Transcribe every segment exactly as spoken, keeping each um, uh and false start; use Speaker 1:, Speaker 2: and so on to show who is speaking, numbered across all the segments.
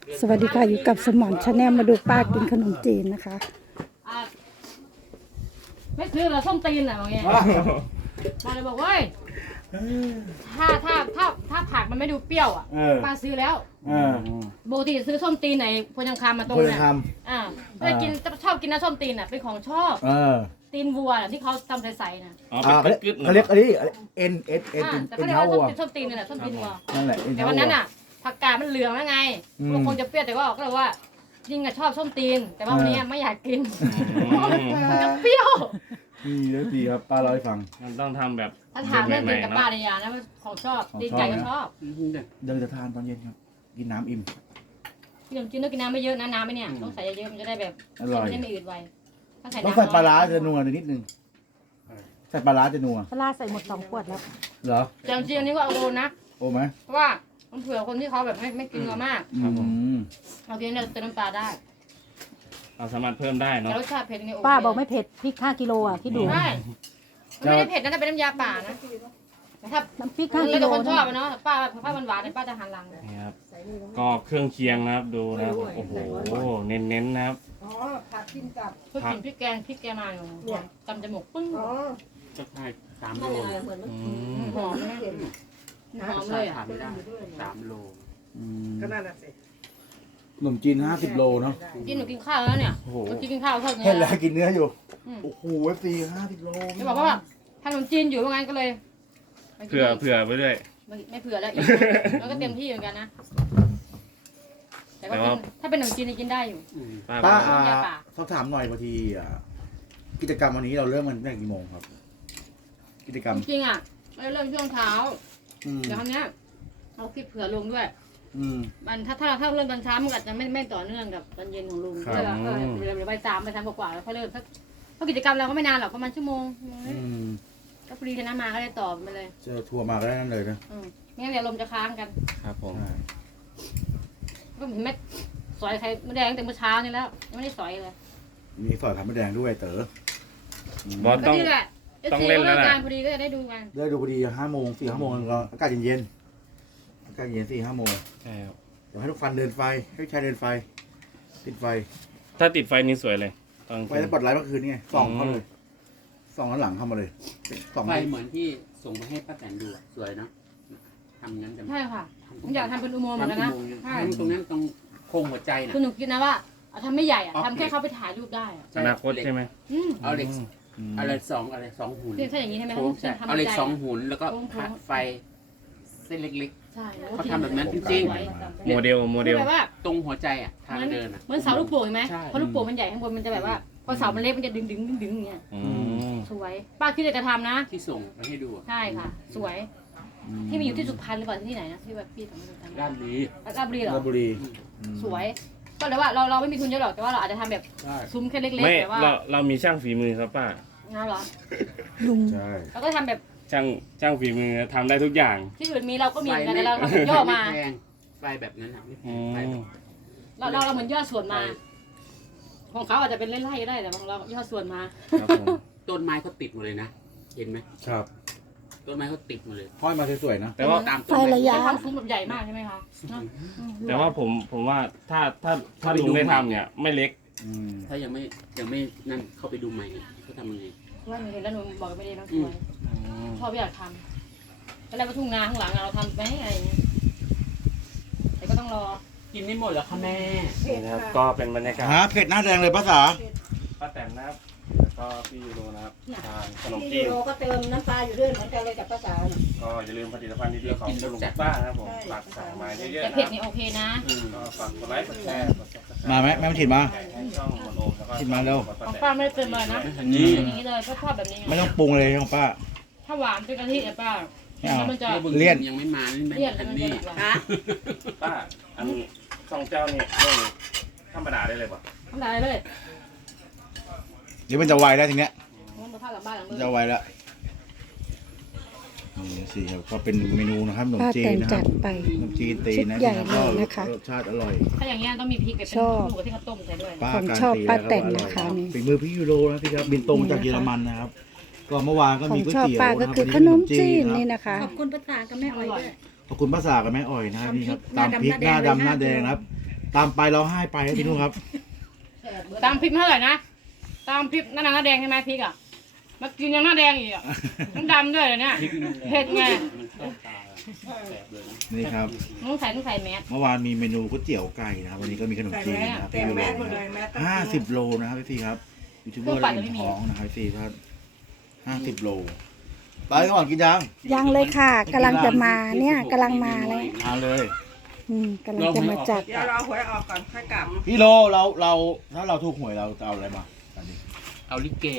Speaker 1: สวัสดีค่ะอยู่กับสมอนชาแนลมาดูป้ากินขนมจีนนะคะ
Speaker 2: อ่ะไม่ซื้อเหรอส้มตีนอ่ะบอกเงี้ยมาเลยบอกเว้ยถ้าถ้าถ้าถ้าผักมันไม่ดูเปรี้ยวอ่ะ
Speaker 3: เออ
Speaker 2: ป้าซื้อแล้ว
Speaker 3: เออ
Speaker 2: ปกติซื้อส้มตีนไหนพยังคำมาตรง
Speaker 3: พล
Speaker 2: เนี่ย
Speaker 3: ค
Speaker 2: อ่าไม่กินชอบกินนะส้มตีนอ่ะเป็นของชอบ
Speaker 3: ำเออ
Speaker 2: ตีนวัวน่ะที่เขาทำใสๆน่ะ
Speaker 4: อ๋อ
Speaker 3: อ่า
Speaker 4: เป็น
Speaker 3: เขา
Speaker 4: กึ
Speaker 3: เรีย
Speaker 4: ด
Speaker 3: ก
Speaker 4: ๆ
Speaker 3: เขาเรียกอันนี้เอ็นเอสเอ็น
Speaker 2: อ่า
Speaker 3: เป็น
Speaker 2: แต่
Speaker 3: เป็
Speaker 2: เขา
Speaker 3: น
Speaker 2: เรียก
Speaker 3: เท้า
Speaker 2: ว่า
Speaker 3: วัว
Speaker 2: ส้มตีนนี่แหละส้มตีนวัว
Speaker 3: นั่นแหละเอ็น
Speaker 2: แต่
Speaker 3: เท้า
Speaker 2: วัน
Speaker 3: วั
Speaker 2: นั้น
Speaker 3: ว
Speaker 2: อ่ะผักกาดมันเหลืองแล้วไง
Speaker 3: อืม
Speaker 2: บางคนจะเปรี้ยวแต่ว่าก็เลยว่าจริงอ่ะชอบส้มตีน แต่ว่าวันนี้ไม่อยากกินมันจะเปรี้ยว
Speaker 3: ดีแล้วดีครับป้าเล่าให้ฟัง
Speaker 4: มันต้องทำแบบ
Speaker 2: ถ้าถามเรื่อง
Speaker 4: ให
Speaker 2: กิ
Speaker 4: ม่
Speaker 2: นกับ
Speaker 4: ๆ
Speaker 2: ป้า
Speaker 4: เนาะ
Speaker 2: ในยานะมันของชอบ
Speaker 3: ของ
Speaker 2: ตีน
Speaker 3: ชอบ
Speaker 2: ไก่ก็
Speaker 3: นะ
Speaker 2: ชอบ
Speaker 3: เดินจะทานตอนเย็นครับ กินน้ำอิ่ม
Speaker 2: ขนมจีนต้องกินน้ำไม่เยอะนะน้ำไม่เนี่ยต้องใส่เยอะๆมันจะได้แบบ
Speaker 3: อร่อย
Speaker 2: มันจะได้ไม่อืดไวถ้าใส่
Speaker 3: ต้อง
Speaker 2: น้ำ
Speaker 3: ใส่ปลาร้า
Speaker 2: น้อย
Speaker 3: จะนัวนิดนึงใส่ปลาร้าจะนัว
Speaker 1: ปลาใส่หมดสองขวดแล้ว
Speaker 3: เหรอ
Speaker 2: แต่จริงๆอันนี้ก็เอาโลนะ
Speaker 3: โอ้ไหม
Speaker 2: เพราะว่ามันเผื่อคนที่เขาแบบไม่ไม่กินเนื้อมาก
Speaker 3: อืม
Speaker 2: เรากินเนี่ยเติมน้ำปลาได้
Speaker 4: เราสามารถเพิ่มได้
Speaker 2: แต่
Speaker 4: เนาะ
Speaker 2: รสชาติเผ็ดนี่โอเค
Speaker 1: ป้าบอกไม่เผ็ดพริกห้ากิโลอ่ะที่ดู
Speaker 2: ใช่มันไม่ได้เผ็ดนะแต่เป็นน้ำยาป่านะแต่ถ้า
Speaker 1: น้ำพริกห้า
Speaker 2: แล้
Speaker 1: กิ
Speaker 2: ว
Speaker 1: โล
Speaker 2: แต่คนชอบ
Speaker 1: นะ
Speaker 2: อะเนาะป้าป้าหวานๆเนี่ยป้าจะหันหลัง
Speaker 4: นี่ครับก็เครื่องเคียงนะครับดูนะครับโอ้โหเน้นๆนะครับ
Speaker 5: อ๋อผัดกินกับ
Speaker 2: เพื่อกินพริกแกงพริกแกงมาอยู่จำจมูกปึ้ง
Speaker 5: อ๋อ
Speaker 6: ก็ใช่สามโล
Speaker 4: อืม
Speaker 2: หอมนะหอมเลยอ่ะ
Speaker 6: ทานไม่ได้สามโล
Speaker 3: อืม
Speaker 5: ก็นั่นน่ะสิ
Speaker 3: ขนมจีนห้าสิบโลเนาะ
Speaker 2: กินหนูกินข้าวแล้วเนี่ย
Speaker 3: โอ้โห
Speaker 2: เมื่อกี้กินข้าวทอดเนื้
Speaker 3: เห็น
Speaker 2: อ
Speaker 3: แล้วกินเนื้ออยู่
Speaker 2: อืม
Speaker 3: โอ้โหเอฟซีห้าสิบโล
Speaker 2: จะบอกว่าทำขนมจีนอยู่ว่างั้นก็เลย
Speaker 4: เผื่อเผื่อไว้ด้วย
Speaker 2: ไม่ไม่เผื่อแล้วอีกแล้วก็เต็มที่เหมือนกันนะ แต่ว่า
Speaker 4: แต่ว่า
Speaker 2: ถ้าเป็นขนมจีนนี่กินได้อยู่
Speaker 4: ป้า
Speaker 3: ป้า
Speaker 4: บอก
Speaker 3: อ่า
Speaker 2: น้ำยาป่า
Speaker 3: สอบถามหน่อยบางทีอ่ะกิจกรรมวันนี้เราเริ่มกันตั้งแต่กี่โมงครับ กิจกรรม
Speaker 2: จริงๆอ่ะเราเริ่มช่วงเช้า
Speaker 3: อืม
Speaker 2: เดี๋ยวครั้งนี้ยเอาคลิปเผื่อลงด้วย
Speaker 3: อืม
Speaker 2: มันถ้าถ้าถ้าเริ่มตอนเช้ามันอาจจะไม่ไม่ต่อเนื่องกับตอนเย็นของลุง
Speaker 3: ครับ
Speaker 2: ก็เลยว่าเออเดี๋ยวเดี๋ยวไปสามไปสามกว่าๆแล้วค่อยเริ่มถ้าเพราะกิจกรรมเราก็ไม่นานหรอกประมาณชั่วโมง
Speaker 3: อืม
Speaker 2: ก็พอดีชนะมาก็เลยต่อไปเลย
Speaker 3: เจอทัวร์มาก็ได้นั่นเลยนะ
Speaker 2: อืมไม่งั้นเดี๋ยวลมจะค้างกัน
Speaker 4: ครับผม
Speaker 3: ใช่
Speaker 2: ก็เห็นไหมสอยใครไม่แดงแต่เมื่อเช้านี่แล้วยังไม่ได้สอยเลย
Speaker 3: มีฝอยไข่มดแดงด้วยเต๋ออืม
Speaker 4: บอส
Speaker 2: ก็
Speaker 4: ต้อง
Speaker 2: นี่แหละเอฟ
Speaker 4: ต้อง
Speaker 2: ซี
Speaker 4: เล่น
Speaker 2: เลิก
Speaker 4: แล้วนะ
Speaker 2: งานพอดีก็จะได้ดูกัน
Speaker 3: ได้ดูพอดีห้าโมงสี่ห้าโมงก็อากาศเย็นๆอากาศเย็นสี่ห้าโมง
Speaker 4: ใช่ครับ
Speaker 3: เดี๋ยวให้ทุกฟันเดินไฟ ให้ผู้ชายเดินไฟ ติดไฟ
Speaker 4: ถ้าติดไฟนี่สวยเลยตอน
Speaker 3: ไฟแล้วปลดไลท์เมื่อคืนนี่ไงส่องเข้าเลยส่องแล้วหลังเข้ามาเลยส่อง
Speaker 6: ไฟเหมือนที่ส่งไปให้ป้าแตนดูอะสวยเนาะทำงั้นกัน
Speaker 2: ใช่ค่ะผมอยากทำเป็นอุโมงค์เหมือนกันนะ
Speaker 6: ทำอุโมงค์
Speaker 2: ใช่
Speaker 6: ทำตรงนั้นตรงโค้งหัวใจน่ะ
Speaker 2: คือหนูคิดนะว่าเอาทำไม่ใหญ่อะ
Speaker 6: อ๋อ
Speaker 2: ทำแค่เขาไปถ่ายรูปได้อะ
Speaker 4: อนาคตใช่ไหม
Speaker 2: อืม
Speaker 6: เอาเหล็ก
Speaker 3: อืม
Speaker 6: อะไรสองอะไรสองหุ่น
Speaker 2: ที่ถ้าอย่างนี้ใช่ไหม
Speaker 6: โค้งใช่
Speaker 2: ทำ
Speaker 6: เอาเหล็ก
Speaker 2: ใจ
Speaker 6: สองหุ่นแล้วก็
Speaker 2: โค้งๆ
Speaker 6: ผัดไฟเส้นเล็ก
Speaker 2: ใช่
Speaker 6: เขาทำแบบนั้นจริง
Speaker 4: โมเดลโมเดล
Speaker 2: แบบว่า
Speaker 6: ๆ ตรงหัวใจอ่ะทางเดินอ่ะ
Speaker 2: เหมือนเสาลูกโป่งเห็นไหม
Speaker 6: ใช่
Speaker 2: พอลูกโป่งมันใหญ่ข้างบนมันจะแบบว่าพอเสามันเล็กมันจะดึงดึงดึงดึงอย่างเงี้ย
Speaker 4: อืม
Speaker 2: สวยป้าคิดจะทำนะ
Speaker 6: ที่ส่งไปให้ดูอะ
Speaker 2: ใช่ค่ะ สวยที่มีอยู่ที่สุพรรณหรือเปล่าที่ไหนนะที่แบบพี่ทำทำ
Speaker 6: ด้านนี้
Speaker 2: ราชบุรีเหรอ
Speaker 3: ราชบุรี
Speaker 2: สวย ก็เลยว่าเราเราไม่มีทุนเยอะหรอกแต่ว่าเราอาจจะทำแบบ
Speaker 6: ใช่
Speaker 2: ซุ้มแค่เล็ก
Speaker 4: ไม่
Speaker 2: ๆแต่ว่า
Speaker 4: เราเรามีช่างฝีมือครับป้า
Speaker 2: งาเหรอ
Speaker 1: ลุง
Speaker 3: ใช่
Speaker 2: เราก็ทำแบบ
Speaker 4: ช่างช่างฝีมือทำได้ทุกอย่าง
Speaker 2: ที่อื่นมีเราก็มี
Speaker 6: ไฟ
Speaker 2: เหมือนกัน
Speaker 6: ไม่
Speaker 2: แต่เราทำย่อมา
Speaker 6: ไฟไแพงไฟแบบนั้นอะไม่แพ
Speaker 4: อื
Speaker 6: งไฟ
Speaker 4: ม
Speaker 6: แบบ
Speaker 2: เราเราเราเหมือนย่อส่วนมา ของเขาอาจจะเป็นไล่ๆก็ได้แต่ของเราย่อส่วนมา
Speaker 4: ครับผม
Speaker 6: ต้นไม้เขาติดหมดเลยนะ เห็นไหม
Speaker 3: ครับ
Speaker 6: ต้นไม้เขาติดหมดเลย
Speaker 3: ห้อยมาสวยๆนะ
Speaker 4: แต่ว่า
Speaker 6: ตาม
Speaker 1: ไฟ
Speaker 6: ต้นไม้
Speaker 1: ระยะ
Speaker 2: ทำซุ้มแบบใหญ่มากใช่ไหมคะเนอะอืม
Speaker 4: แต่ว่าผมผมว่าถ้าถ้าถ้าลุงได้ทำเนี่ย ไม่เล็ก
Speaker 3: อืม
Speaker 6: ถ้ายังไม่ยังไม่นั่นเข้าไปดูใหม่เขาทำยังไง
Speaker 2: ว่าหนูเห็นแล้วหนูบอกไม่ดีน้องสวย
Speaker 4: อืม
Speaker 2: ชอบอยากทำแล้วก็ทุ่งนาข้างหลังอะเราทำไปอะไรอย่างเงี้ยแต่ก็ต้องรอ
Speaker 6: กินไม่หมดแล้วค่ะแม่
Speaker 4: นี่นะครับก็เป็นบรรยากาศ
Speaker 3: ฮะเผ็ดหน้าแดงเลยภาษา
Speaker 4: ป้าแตนนะครับแล้วก็พี่ยูโรนะครับทานขนม
Speaker 5: พี่
Speaker 4: จี
Speaker 5: ยู
Speaker 4: น
Speaker 5: โรก็เติมน้ำปลาอยู่ด้วยเหมือนกันเลยกับภาษาน่ะ
Speaker 4: ก็อย่าลืมผลิตภัณฑ์ดีๆของคุณลุงป้านะครับผมฝากสั่งมาเยอะ
Speaker 2: แต่
Speaker 4: ๆนะ
Speaker 2: เผ็ด
Speaker 4: ครับ
Speaker 2: นี่โอเคนะ
Speaker 6: อืม
Speaker 4: ก็ฝากกดไลค์กดแชร์กด Subscribe
Speaker 3: มาไหมแม่มาถิ่นมา
Speaker 4: ให้ช่องหมดโอมแล้วก็
Speaker 3: กินมาเร็ว
Speaker 2: ของป้าไม่ได้เติมเลยนะ
Speaker 6: อันนี้
Speaker 2: อย่างนี้เลยก็ชอบแบบนี้ไง
Speaker 3: ไม่ต้องปรุงเลยของป้า
Speaker 2: ถ้าหวานเป็นกะทิเนี่ยป้า
Speaker 3: ไม่เอา
Speaker 2: แล้วมันจะ
Speaker 6: แม่บุญ
Speaker 3: เลี่ยน
Speaker 6: ยังไม่มานี่แม่
Speaker 2: เลี่ยน
Speaker 6: อัน
Speaker 2: มัน
Speaker 6: นี้
Speaker 2: จะหวาน
Speaker 4: ป้าอันช่องเจ้านี่เรื่องธรรมดาได้เลยป่ะ
Speaker 2: ทำได้เลย
Speaker 3: เดี๋ยวมันจะไวแล้วทีเนี้ย
Speaker 2: มันมาพากับบ้านหลังมือ
Speaker 3: จะไวแล้วนี่สิครับก็เป็นเมนูนะครับขนม
Speaker 1: ป้า
Speaker 3: จี
Speaker 1: แต่
Speaker 3: น
Speaker 1: ง
Speaker 3: นะค
Speaker 1: จั
Speaker 3: รับ
Speaker 1: ดไป
Speaker 3: ขนมจีนตีนนะ
Speaker 1: ชุดใหญ่
Speaker 3: ครับ
Speaker 1: เลยนะคะ
Speaker 3: รสชาติอร่อย
Speaker 2: ถ้าอย่างเงี้ยต้องมีพริกกับเป็น
Speaker 1: ชอบ
Speaker 2: ลูกกับที่เขาต้มใส่ด้วย
Speaker 3: ป้า
Speaker 1: ของ
Speaker 3: การ
Speaker 1: ชอบ
Speaker 3: ตี
Speaker 1: ป้า
Speaker 3: แล้ว
Speaker 1: แต่ง
Speaker 3: อร่อย
Speaker 1: นะคะนี่
Speaker 3: ฝีมือพี่ยูโรนะพี่ครับบินตรงจากเยอรมันนะครับ ก็เมื่อวานก็
Speaker 1: ขอ
Speaker 3: มี
Speaker 1: ง
Speaker 3: ก๋วย
Speaker 1: ชอบ
Speaker 3: เตี๋ยว
Speaker 1: ป้าก็
Speaker 3: นะ
Speaker 1: คือ
Speaker 3: วัน
Speaker 1: ขนมจีน
Speaker 3: ะ
Speaker 1: นี่
Speaker 3: ครับ
Speaker 1: นะคะ
Speaker 5: ขอบคุณภาษากับแม่อ้อยด้วย
Speaker 3: ขอบคุณป้าสากับแม่อ่อยนะครับนี่ครับ
Speaker 5: ตำ
Speaker 3: ตำ
Speaker 5: พ
Speaker 3: พ
Speaker 5: ริ
Speaker 3: ริ
Speaker 5: ก
Speaker 3: ก
Speaker 5: ห
Speaker 3: ห
Speaker 5: น้า
Speaker 3: น้า
Speaker 5: ดำ
Speaker 3: ดำ
Speaker 5: ห
Speaker 3: ห
Speaker 5: น้า
Speaker 3: น้า
Speaker 5: แด
Speaker 3: แด
Speaker 5: ง
Speaker 3: งนะครับตามไปร้องไห้ไปครับพี่นุ่นครับ
Speaker 2: ตามพริกเท่าไหร่นะตามพริกหน้าหน้าแดงใช่ไหมพริกอ่ะมากินยังหน้าแดงอีกอ่ะต้องดำด้วยเหรอเนี่ยเผ็ดไง
Speaker 6: มันเข้าตาแสบเลยนะ
Speaker 3: นี่ครับ
Speaker 2: ต้องใส่ต้องใส่แมส
Speaker 3: เมื่อวานมีเมนูก๋วยเตี๋ยวไก่นะครับวันนี้ก็มีขนมจีนนะครับ
Speaker 5: แต่
Speaker 3: พี่ยู
Speaker 5: แม
Speaker 3: โร
Speaker 5: สหมดเลยแมสต้อง
Speaker 3: ห้าสิบโลนะครับพี่ครับยูทูบเบอร์ระดับท้องนะครับพี่ครับห้าสิบโลไปก่อนกินยัง
Speaker 1: ยังเลยค่ะกำลังจะมาเนี่ยกำลังมาเลย
Speaker 3: มาเลย
Speaker 1: อืมกำลังจะมาจัด
Speaker 5: เดี๋ยวเราหวยออกก่อนค่อยกลับ
Speaker 3: พี่โลเราเราถ้าเราถูกหวยเราจะเอาอะไรมาตอนนี้
Speaker 6: เอาลิเก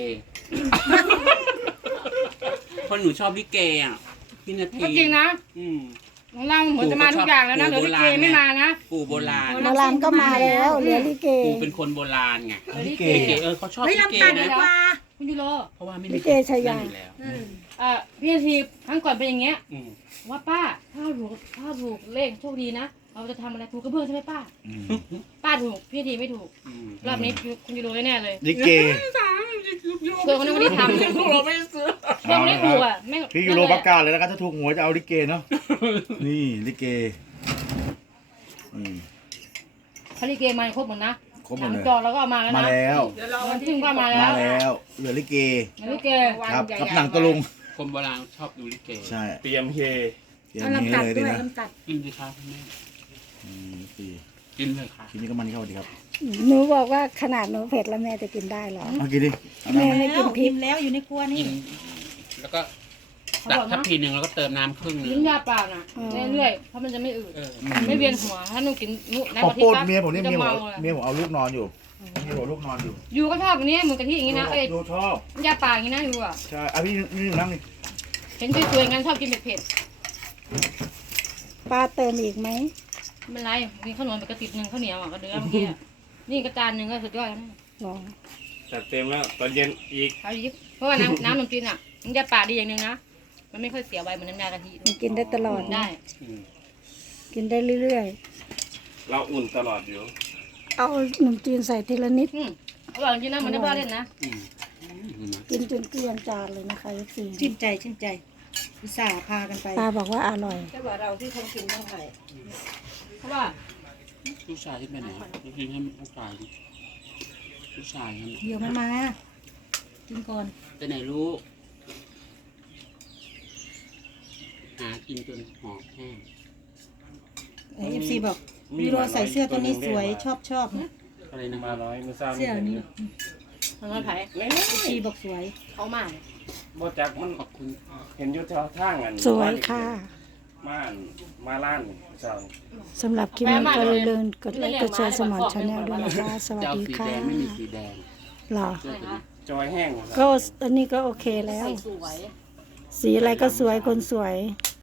Speaker 6: คนหนูชอบลิเกอ่ะพี่นาที
Speaker 2: ก็จริงนะ
Speaker 6: อืม
Speaker 2: ของเราเหมือนจะมาทุกอย่างแล้วนะเหลือลิเกไม่มานะ
Speaker 6: ปู่โบราณ
Speaker 1: โบราณก็มาแล้วเหลือลิเก
Speaker 6: ปู่เป็นคนโบราณไง
Speaker 3: ลิเก
Speaker 6: ลิเกเออเขาชอบลิเกนะ
Speaker 2: คุณยูโร
Speaker 6: เพราะว่าไม่
Speaker 1: ลิเกชายา
Speaker 6: อยู่แล้ว
Speaker 2: เอ่อพี่นาทีครั้งก่อนเป็นอย่างเงี้ย
Speaker 6: อืม
Speaker 2: ว่าป้าถ้าถูกถ้าถูกเลขโชคดีนะเราจะทำอะไรถูกกระเบื้องใช่ไหมป้า
Speaker 3: อืม
Speaker 2: ป้าถูกพี่นาทีไม่ถูก
Speaker 6: อืม
Speaker 2: รอบนี้คุณยูโรแน่ๆเลย
Speaker 3: ลิเก
Speaker 2: เพื่อนคนนี้คนนี้ทำ
Speaker 6: เราไม่ซื้อ
Speaker 2: เพื่อนคนนี้ถูกอ่ะไม่
Speaker 3: พี่ยูโรประกาศเลยนะครับถ้าถูกหวยจะเอาลิเกเนาะนี่ลิเกอืม
Speaker 2: เขาลิเกมาครบหมดนะ
Speaker 3: ครบหม
Speaker 2: ห
Speaker 3: ด
Speaker 2: นั
Speaker 3: เลย
Speaker 2: จอแล้วก็เอามาแล้ว
Speaker 3: มา
Speaker 2: นะ
Speaker 3: แล้ว
Speaker 5: เดี๋ยวรอ
Speaker 2: วั
Speaker 5: วัน น
Speaker 2: ที่
Speaker 5: ที่
Speaker 2: ก็มาแล้
Speaker 3: มาว แล้วเหลือลิเก
Speaker 2: ลิเก
Speaker 3: ครับกับหนังตะลุง
Speaker 6: คนโบราณชอบดูลิเก
Speaker 3: ใช่
Speaker 4: เตรียมเฮ
Speaker 3: เดี๋ยวนี้เลยดีนะ
Speaker 6: กินดีครับคุณแม่
Speaker 3: อืมสี่
Speaker 6: กินเลยค่ะ
Speaker 3: ทีนี้ก็มันเข้าดีครับ
Speaker 1: หนูบอกว่าขนาดหนูเผ็ดแล้วแม่จะกินได้เหรอ
Speaker 3: เอากินดิเอา
Speaker 1: แม่
Speaker 3: น้ำไหม
Speaker 1: ไม่กินพริก
Speaker 5: แล้วอยู่ในครัวนี่
Speaker 6: กินแล้วก็
Speaker 2: เขา
Speaker 6: ตัก
Speaker 2: บอก
Speaker 6: ทัพ
Speaker 2: นะ
Speaker 6: พีหนึ่งแล้วก็เติมน้ำครึ่งหนึ
Speaker 2: ลิ้
Speaker 6: ง
Speaker 2: นยาเปล่าน่ะเรื่อยๆเพราะมันจะไม่อืด
Speaker 6: เออ
Speaker 2: ไม่เวียนหัวถ้าหนูกินนุใน
Speaker 3: ผม
Speaker 2: วันที่
Speaker 3: โปรด
Speaker 2: ปั๊บ
Speaker 3: เมียผมเนี่ย
Speaker 2: จะ
Speaker 3: เมียผม
Speaker 2: เมาเลย
Speaker 3: เมียผมเอาลูกนอนอยู่เมียผมลูกนอนอยู่
Speaker 2: ยูก็ชอบอันนี้เหมือนกะทิอย่างนี้นะเอ้ย
Speaker 3: ดูชอบ
Speaker 2: ยาป่าอย่างนี้นะยูอ่ะ
Speaker 3: ใช่อ่ะพี่นี่นั่งนี่
Speaker 2: เห็นสวยๆงั้นชอบกินเผ็ด
Speaker 1: ป้าเติมอีกไหม
Speaker 2: ๆไม่เป็นไรมีข้าวเหนียวไปกระติบหนึ่งข้าวเหนียวอ่ะก็เดือเมื่อกี้อะนี่กระจานหนึ่งก็สุดยอดแล้วนะ
Speaker 1: หรอ
Speaker 4: จัดเต็มแล้วตอนเย็นอีก
Speaker 2: เอาอีกเพราะว่าน้ำน้ำขนมจีนอ่ะมันยาป่าดีอย่างหนึ่งนะมันไม่ค่อยเสียใบเหมือนน้ำยากะทิ
Speaker 1: มันกินได้ตลอดนะ
Speaker 2: ได้
Speaker 6: อืม
Speaker 1: กินได้เรื่อย
Speaker 4: เราอุ่นตลอดอยู่
Speaker 1: ๆ เอาขนมจีนใส่ทีละนิด
Speaker 2: อืมอร่อยจริงนะมันได้บ้าเล่นนะ
Speaker 6: อืมอืม
Speaker 1: กินจนเกลี้ยงจานเลยนะคะพี่
Speaker 5: ชื่นใจชื่นใจอุตส่าห์พากันไป
Speaker 1: ป้าบอกว่าอร่อย
Speaker 5: แต่ว่าเราที่ทำกินต้องไป
Speaker 2: เพราะว่า
Speaker 6: ลูกชายที่ไปไหนลูกชายให้ลูกชายดิลูกชายนั่น
Speaker 5: เดี๋ยวมันมา กินก่อน
Speaker 6: ไปไหนลูกหากินจนหอบแห้ง
Speaker 5: เอฟซีบอกวีโรใส่เสื้อตัวนี้สวยชอบชอบนะ
Speaker 6: อะไรนะ
Speaker 4: มาร้อยมือเศร้า
Speaker 5: เสื้อนี้
Speaker 2: มันไม่ไผ่
Speaker 4: เล่
Speaker 5: เอฟซีบอกสวย
Speaker 2: เขามา
Speaker 4: บ่จักมัน
Speaker 6: ขอบคุณ
Speaker 4: เห็นอยู่แถวทางอัน
Speaker 1: สวยค่ะ
Speaker 4: ม่านมาล้านเจ้า
Speaker 1: สำหรับคลิปนี้ก็อย่าลืมกดไลค์กดแชร์สมอนชาแนลด้วยนะคะ สวัส
Speaker 6: จะเอา
Speaker 1: ดี
Speaker 6: สี
Speaker 1: ค่ะ
Speaker 6: แดงไม่มีสีแดง
Speaker 1: หรอ
Speaker 6: เสื้อตัวนี้
Speaker 4: จอยแห้ง
Speaker 1: ก็อันนี้ก็โอเคแล้ว
Speaker 2: ใส่สวย
Speaker 1: สีอะไรก็สวยคนสวย
Speaker 2: ส